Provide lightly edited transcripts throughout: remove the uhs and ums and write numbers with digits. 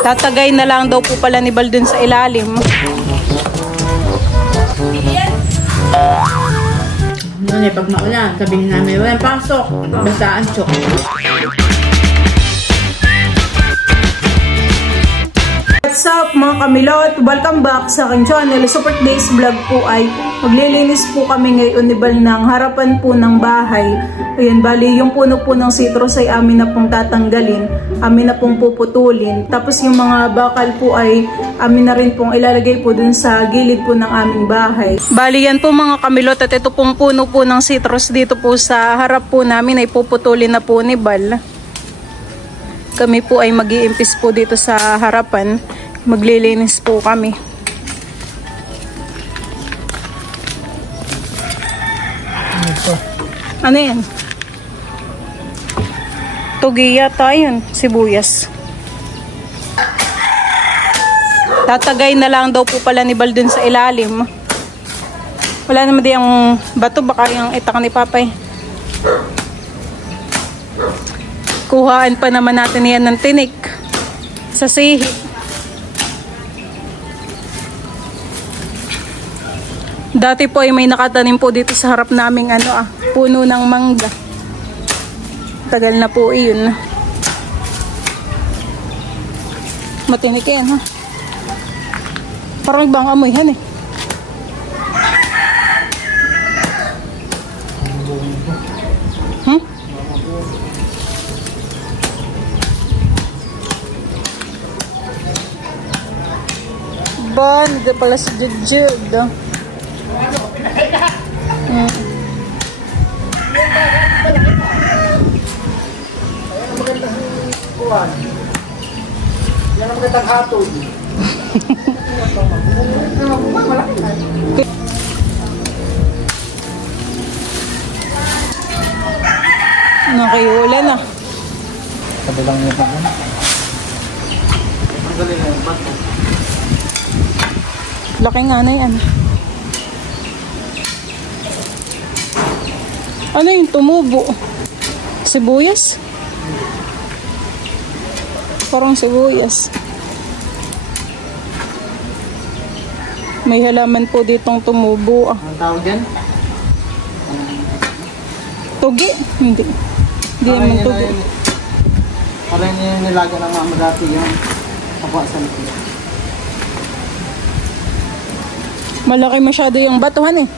Tatagay na lang daw po pala ni Bal dun sa ilalim. Noon pag maulan, sabihin namin, walang pasok. Basaan chok. What's up mga kamilot? Welcome back sa aking channel. Super Days Vlog po ay maglilinis po kami ngayon ni Bal ng harapan po ng bahay. Ayan, bali yung puno po ng citrus ay amin na pong tatanggalin. Amin na pong puputulin. Tapos yung mga bakal po ay amin na rin pong ilalagay po dun sa gilid po ng aming bahay. Bali yan po mga kamilot at ito pong puno po ng citrus dito po sa harap po namin ay puputulin na po ni Bal. Kami po ay mag-iimpis po dito sa harapan. Maglilinis po kami. Ano yan? Tugi yata yun, sibuyas. Tatagay na lang daw po pala ni Bal dun sa ilalim. Wala naman di yung bato, baka yung itak ni Papay. Kuhaan pa naman natin yan ng tinik sa sihi. Dati po ay may nakatanim po dito sa harap naming puno ng mangga. Tagal na po iyon. Matinik yan ha. Parang ibang amoy han eh. Ba, hindi pala si Jud. Yan ang magandang hatod. Nakayulan na. Kabilang niya pa. Ang galing na yung bato. Laki nga na yan. Ano yung tumubo? Sibuyas? Parang sibuyas. May halaman po ditong tumubo. Anong tawag yan? Tugi? Hindi. Hindi naman tugi. Parang yung nilaga ng mama dati yung kapasan ko. Malaki masyado yung batuhan eh.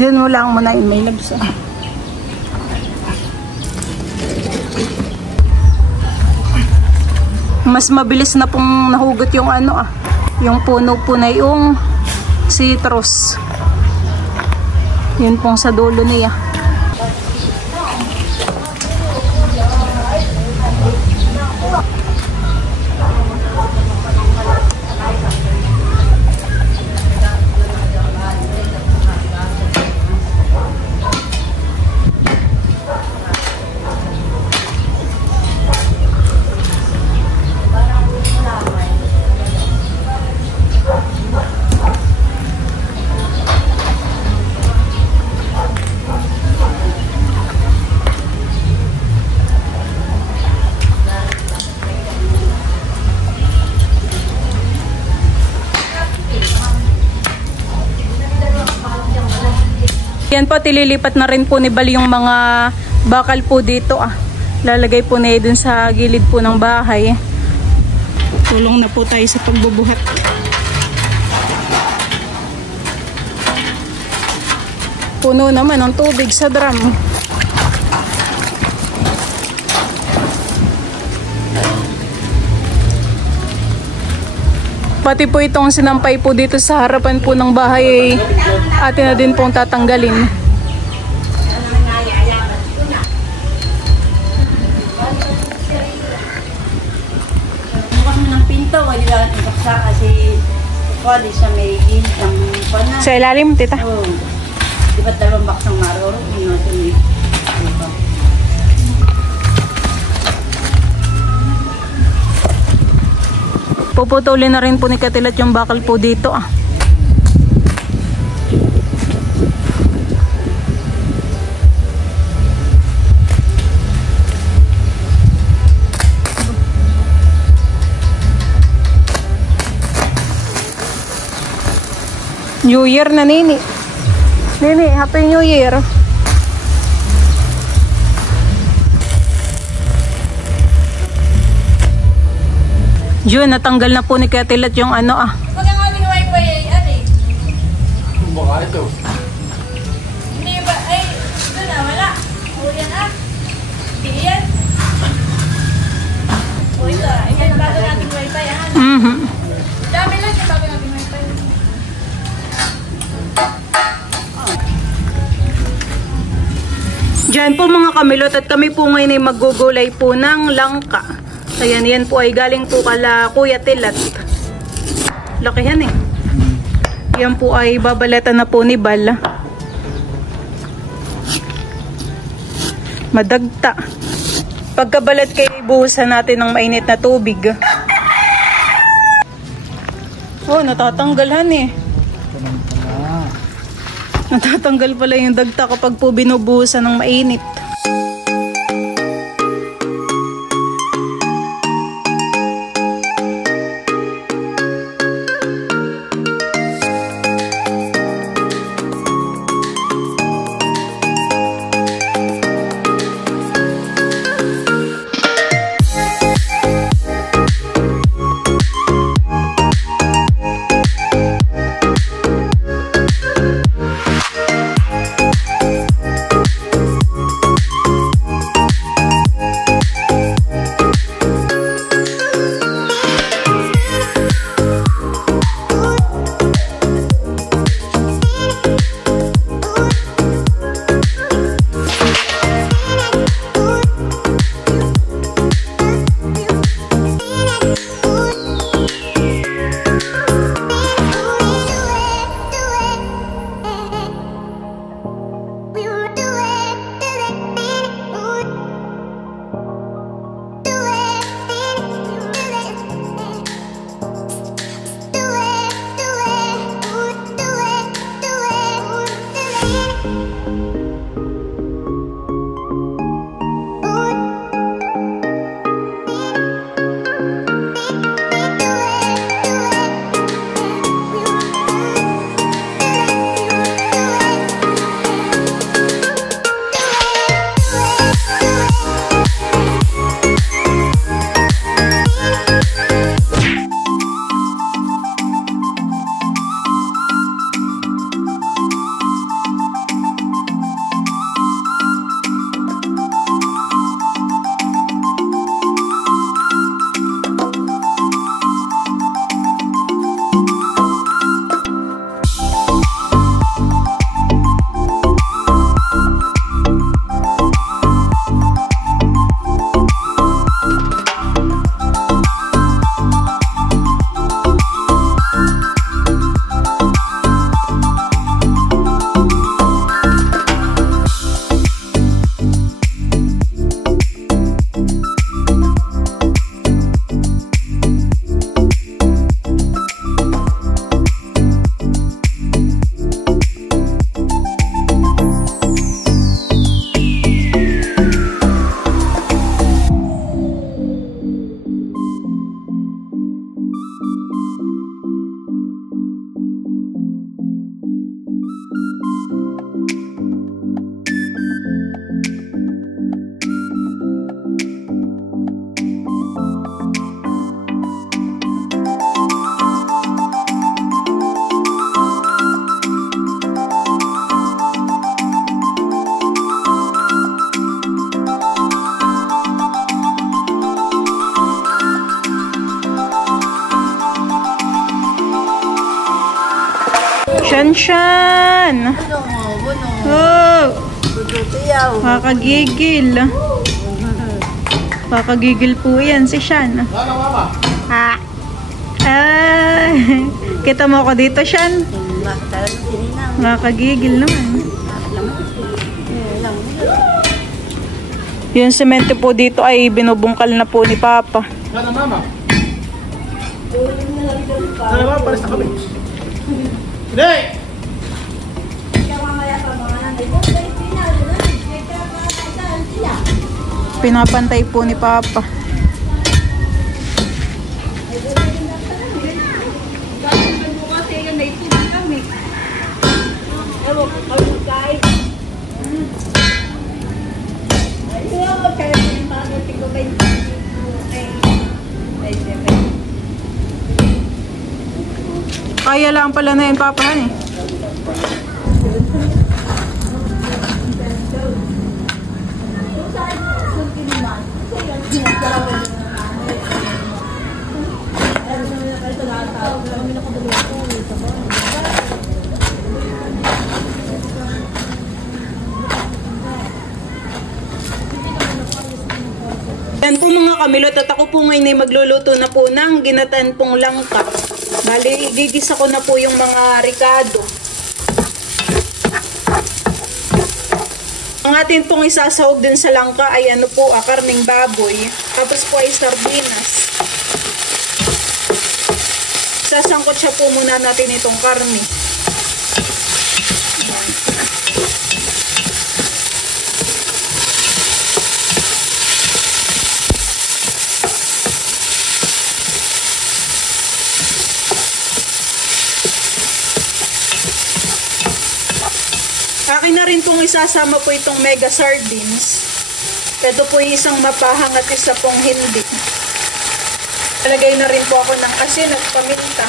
Diyan mo lang muna yung may labsa. Mas mabilis na pong nahugot yung yung puno po na yung citrus. Yun pong sa dulo niya. Yan po, tililipat na rin po ni Bal yung mga bakal po dito Lalagay po na dun sa gilid po ng bahay. Tulong na po tayo sa pagbubuhat. Puno naman ang tubig sa drum. Pati po itong sinampay po dito sa harapan po ng bahay atin na din pong tatanggalin. Bukas mo ng pinto, wala sa kasi kwali sa may gilid ng panan. Sa ilalim, tita? Oo. Di ba't dalawang baksang maroro? Inusun eh. Puputulin na rin po ni Katilat yung bakal po dito New Year na, Nini. Nini, Happy New Year. Jun, natanggal na po ni Katilat yung ano ah. Pag ang aming wifi ay ano eh. Baka ito. Hindi ba? Ay, doon na, wala. O yan ah. Hindi yan. O ito ah. Yan bago nating wifi ah. Dami lang yung bago nating wifi. Diyan po mga kamilot at kami po ngayon ay maggugulay po ng langka. Ayan, yan po ay galing po kala Kuya Tilat. Laki yan eh. Yan po ay babalatan na po ni Bal. Madagta. Pagkabalat kayo, ibuhusan natin ng mainit na tubig. Oh, natatanggalhan eh. Natatanggal pala yung dagta kapag po binubuhusan ng mainit. Shanshan! Oh! Kakagigil. Kakagigil po yan si Shan. Ha? Kita mo ako dito, Shan? Kakagigil naman. Yung semento po dito ay binubungkal na po ni Papa. Sana mama. Sana mama, pares na kami. Hindi! Pinapantay po ni Papa. Kaya lang pala na yung papahan eh. Yan po mga kamilot, at ako po ngayon ay magluluto na po ng ginataan pong langka. Bali, igigisa ko na po yung mga ricado. Ang atin pong isasahog din sa langka ay ano po, karning baboy. Tapos po ay sardinas. Sasangkot siya po muna natin itong karne. Akin na rin pong isasama po itong mega sardines. Ito po yung isang mapahang at isa pong hindi. Talagay na rin po ako ng asin at paminta.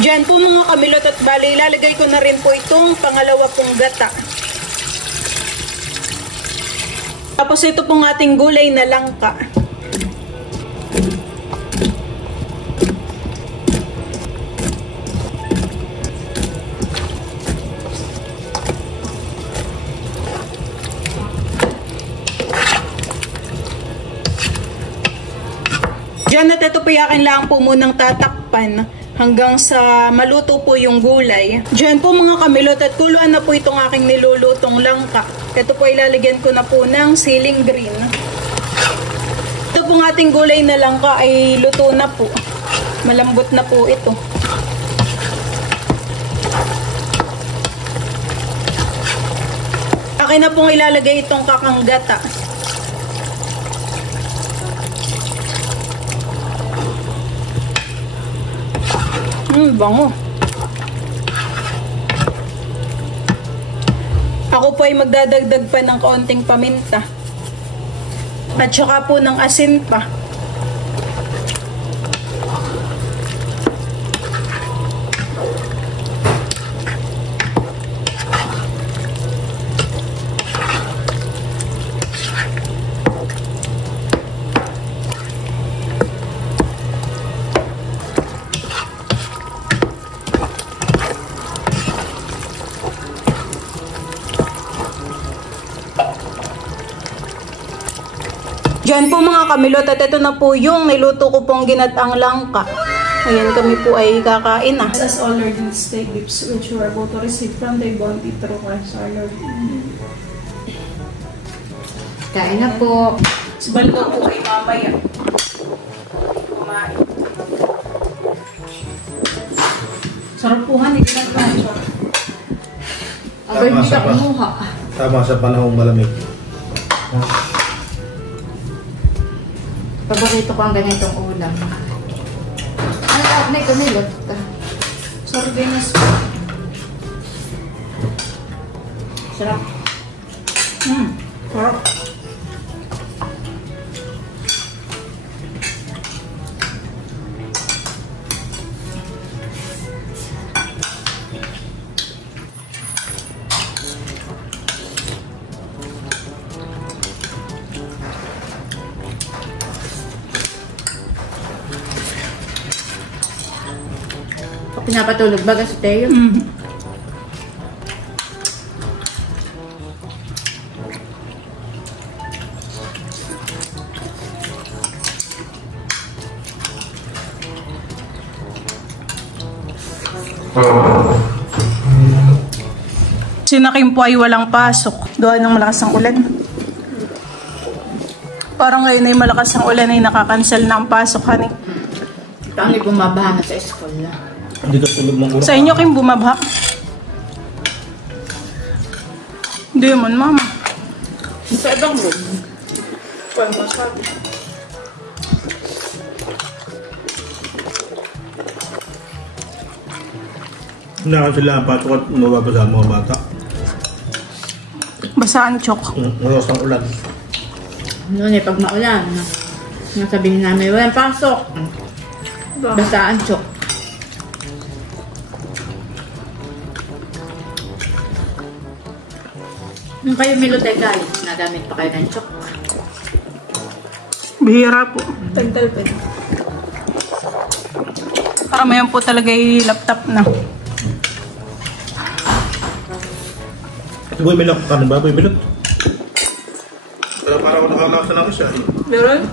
Diyan po mga kamilot, at bali ilalagay ko na rin po itong pangalawa pong gata. Tapos ito pong ating gulay na langka. Diyan, at ito po yakin lang po munang tatakpan hanggang sa maluto po yung gulay. Diyan po mga kamilot, at kuluan na po itong aking nilulutong langka. Ito po ilalagyan ko na po ng siling green. Ito pong ating gulay na langka ay luto na po. Malambot na po ito. Akin na pong ilalagay itong kakanggata. Bango. Ako po ay magdadagdag pa ng kaunting paminta. At saka po ng asin pa. Diyan po mga kamilot, at ito na po yung niluto ko pong ginataang langka. Ayan, kami po ay kakain na. As all Lord, these steak gifts which you are about to receive from thy bounty through Christ our Lord. Kain na po. Sibal ko po kay mamaya. Kumain. Sarap po han, hindi na ba? Abay, hindi ka kumuha. Tama sa panahong malamig. Paborito ko ang ganitong ulam. Ano ka? May kamilot ka. Sardinas. Sarap. Sarap. Pinapatulog ba kasi tayo? Si Nakim po ay walang pasok. Gawa ng malakas ang ulan. Parang ngayon ay malakas ang ulan ay nakakancel na ang pasok, honey. Ito ang bumabaha na sa school na. Hindi ka tulog ng ulo. Sa inyo kayong bumabha? Hindi man, mama. Sa ibang room. Paano masabi? Hinakan sila ang patok at mababasa ang mga bata. Basaan chok. Maros ang ulan. Noon pag maulan, nasabihin namin, walang pasok. Basaan chok. Nung kayo Miloteca, nagamit pa kayo ng chok. Bihira po. Tantal pa. Karamihan po talaga yung laptop na. Ito boy, milok. Ano ba boy, milok? Pero parang nakalasa lang siya. Meron?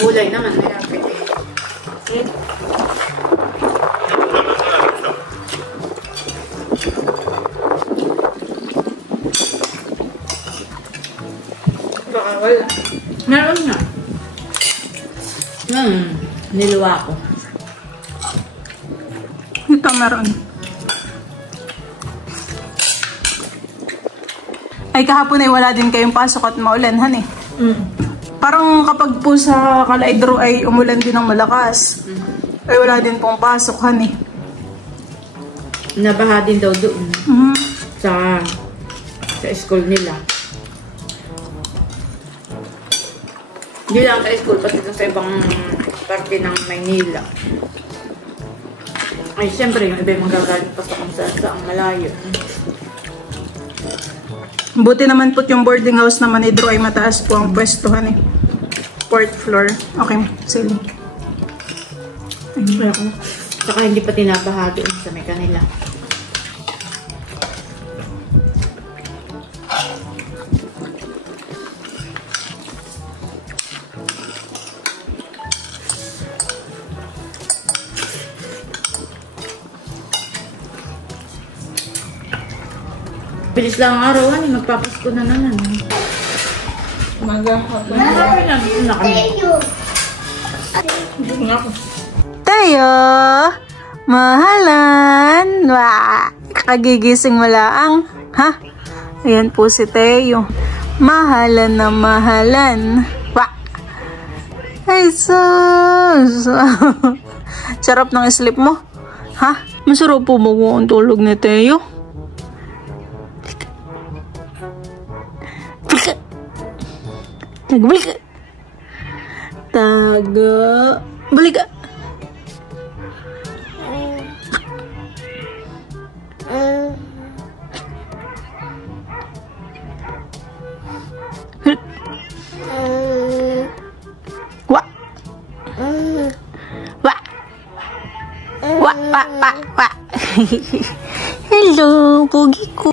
Kulay naman. Ayan, pwede. Baka wala. Meron nga. Niluwa ko. Ito meron. Ay kahapon ay wala din kayong pasok at maulan, han eh. Parang kapag po sa Kalaidro ay umulan din ng malakas. Ay wala din pong pasok, han eh. Nabaha din daw doon. Sa school nila. Hindi lang sa school, pati sa ibang parte ng Maynila. Ay, siyempre, yung iba yung magagalit pa sa ang malayo. Buti naman po yung boarding house naman ni Drew ay mataas po ang pwestuhan eh. 4th floor. Okay, sige. Saka hindi pa tinabaha doon sa may kanila. Bilis lang ang araw, magpapasko na naman. Tayo, mahalan. Wah, kagigising mo lang. Ha? Ayan po si Teo. Mahalan na mahalan. Wah. Ay, sus. Sarap ng sleep mo. Ha? Masarap po mo ang tulog ni Teo. Balik ka. Tago. Balik ka. Wa. Wa. Wa, wa, wa, wa. Hello, pogi ko.